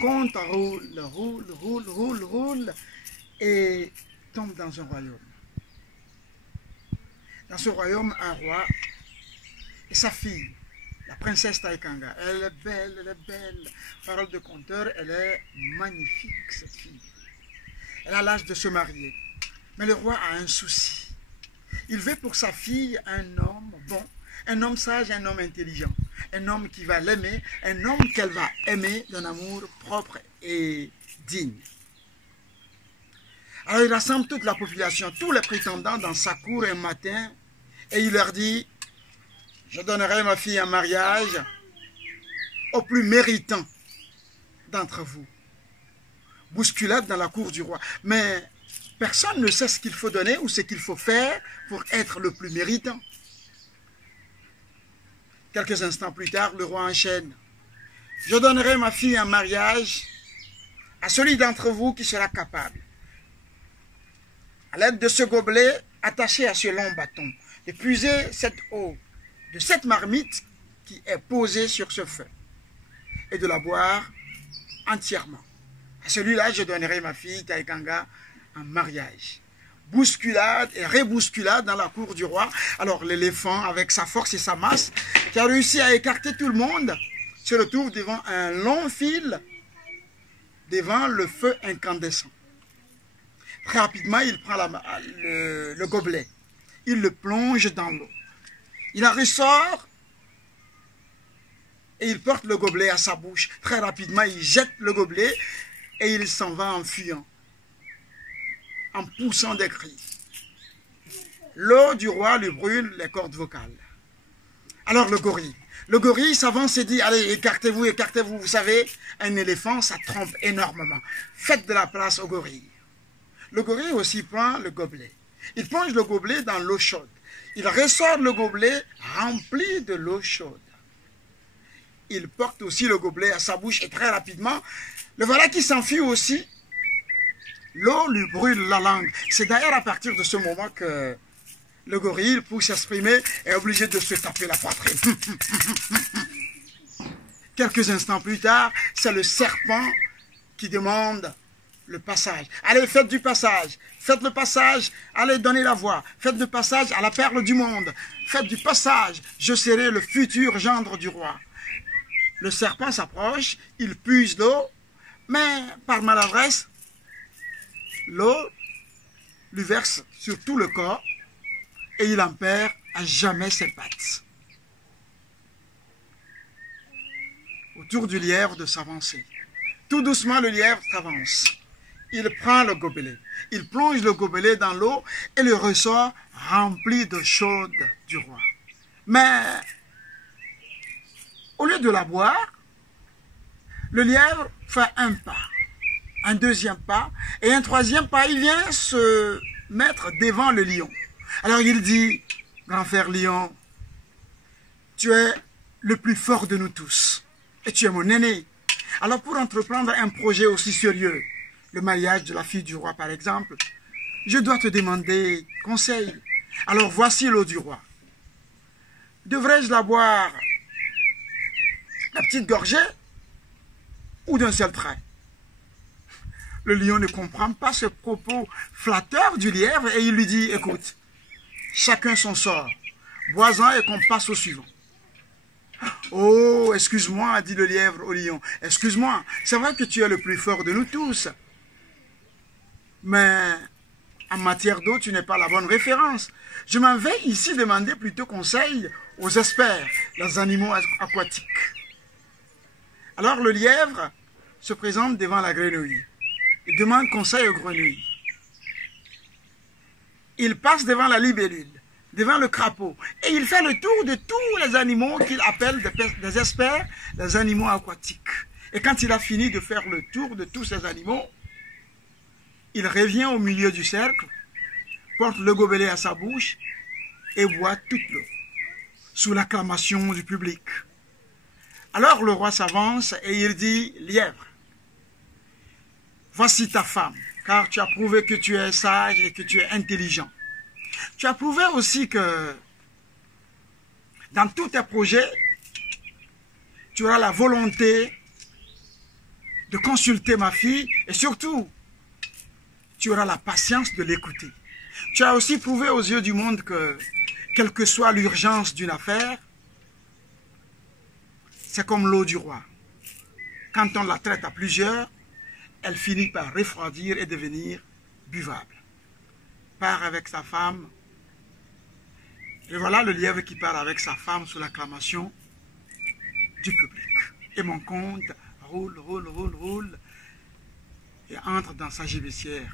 compte roule et tombe dans un royaume. Dans ce royaume, un roi et sa fille, la princesse Taikanga. Elle est belle, elle est belle. Parole de conteur, elle est magnifique, cette fille. Elle a l'âge de se marier. Mais le roi a un souci. Il veut pour sa fille un homme bon, un homme sage, un homme intelligent. Un homme qui va l'aimer, un homme qu'elle va aimer d'un amour propre et digne. Alors il rassemble toute la population, tous les prétendants dans sa cour un matin, et il leur dit, je donnerai ma fille en mariage au plus méritant d'entre vous. Bousculade dans la cour du roi. Mais personne ne sait ce qu'il faut donner ou ce qu'il faut faire pour être le plus méritant. Quelques instants plus tard, le roi enchaîne. Je donnerai ma fille en mariage à celui d'entre vous qui sera capable, à l'aide de ce gobelet attaché à ce long bâton, de puiser cette eau de cette marmite qui est posée sur ce feu et de la boire entièrement. À celui-là, je donnerai ma fille Taikanga en mariage. Bousculade et rebousculade dans la cour du roi. Alors l'éléphant, avec sa force et sa masse, qui a réussi à écarter tout le monde, se retrouve devant un long fil, devant le feu incandescent. Très rapidement, il prend le gobelet. Il le plonge dans l'eau. Il en ressort et il porte le gobelet à sa bouche. Très rapidement, il jette le gobelet et il s'en va en fuyant, en poussant des cris. L'eau du roi lui brûle les cordes vocales. Alors le gorille s'avance et dit, allez, écartez-vous, écartez-vous. Vous savez, un éléphant, ça trompe énormément. Faites de la place au gorille. Le gorille aussi prend le gobelet. Il plonge le gobelet dans l'eau chaude. Il ressort le gobelet rempli de l'eau chaude. Il porte aussi le gobelet à sa bouche et très rapidement, le voilà qui s'enfuit aussi. L'eau lui brûle la langue. C'est d'ailleurs à partir de ce moment que le gorille, pour s'exprimer, est obligé de se taper la poitrine. Quelques instants plus tard, c'est le serpent qui demande le passage. Allez, faites du passage. Faites le passage. Allez, donnez la voix. Faites le passage à la perle du monde. Faites du passage. Je serai le futur gendre du roi. Le serpent s'approche. Il puise l'eau. Mais, par maladresse, l'eau lui verse sur tout le corps et il en perd à jamais ses pattes. Autour du lièvre de s'avancer. Tout doucement, le lièvre s'avance. Il prend le gobelet. Il plonge le gobelet dans l'eau et le ressort rempli d'eau chaude du roi. Mais, au lieu de la boire, le lièvre fait un pas, un deuxième pas et un troisième pas. Il vient se mettre devant le lion. Alors il dit, grand frère lion, tu es le plus fort de nous tous et tu es mon aîné. Alors pour entreprendre un projet aussi sérieux, le mariage de la fille du roi par exemple, je dois te demander conseil. Alors voici l'eau du roi. Devrais-je la boire la petite gorgée ou d'un seul trait? Le lion ne comprend pas ce propos flatteur du lièvre et il lui dit, écoute, chacun son sort, bois-en et qu'on passe au suivant. Oh, excuse-moi, dit le lièvre au lion, excuse-moi, c'est vrai que tu es le plus fort de nous tous, mais en matière d'eau, tu n'es pas la bonne référence. Je m'en vais ici demander plutôt conseil aux experts, les animaux aquatiques. Alors le lièvre se présente devant la grenouille. Il demande conseil aux grenouilles. Il passe devant la libellule, devant le crapaud, et il fait le tour de tous les animaux qu'il appelle des experts, des animaux aquatiques. Et quand il a fini de faire le tour de tous ces animaux, il revient au milieu du cercle, porte le gobelet à sa bouche et boit toute l'eau, sous l'acclamation du public. Alors le roi s'avance et il dit, lièvre, voici ta femme, car tu as prouvé que tu es sage et que tu es intelligent. Tu as prouvé aussi que dans tous tes projets, tu auras la volonté de consulter ma fille et surtout, tu auras la patience de l'écouter. Tu as aussi prouvé aux yeux du monde que, quelle que soit l'urgence d'une affaire, c'est comme l'eau du roi. Quand on la traite à plusieurs, elle finit par refroidir et devenir buvable. Part avec sa femme. Et voilà le lièvre qui part avec sa femme sous l'acclamation du public. Et mon conte roule, roule, roule, roule et entre dans sa gibecière.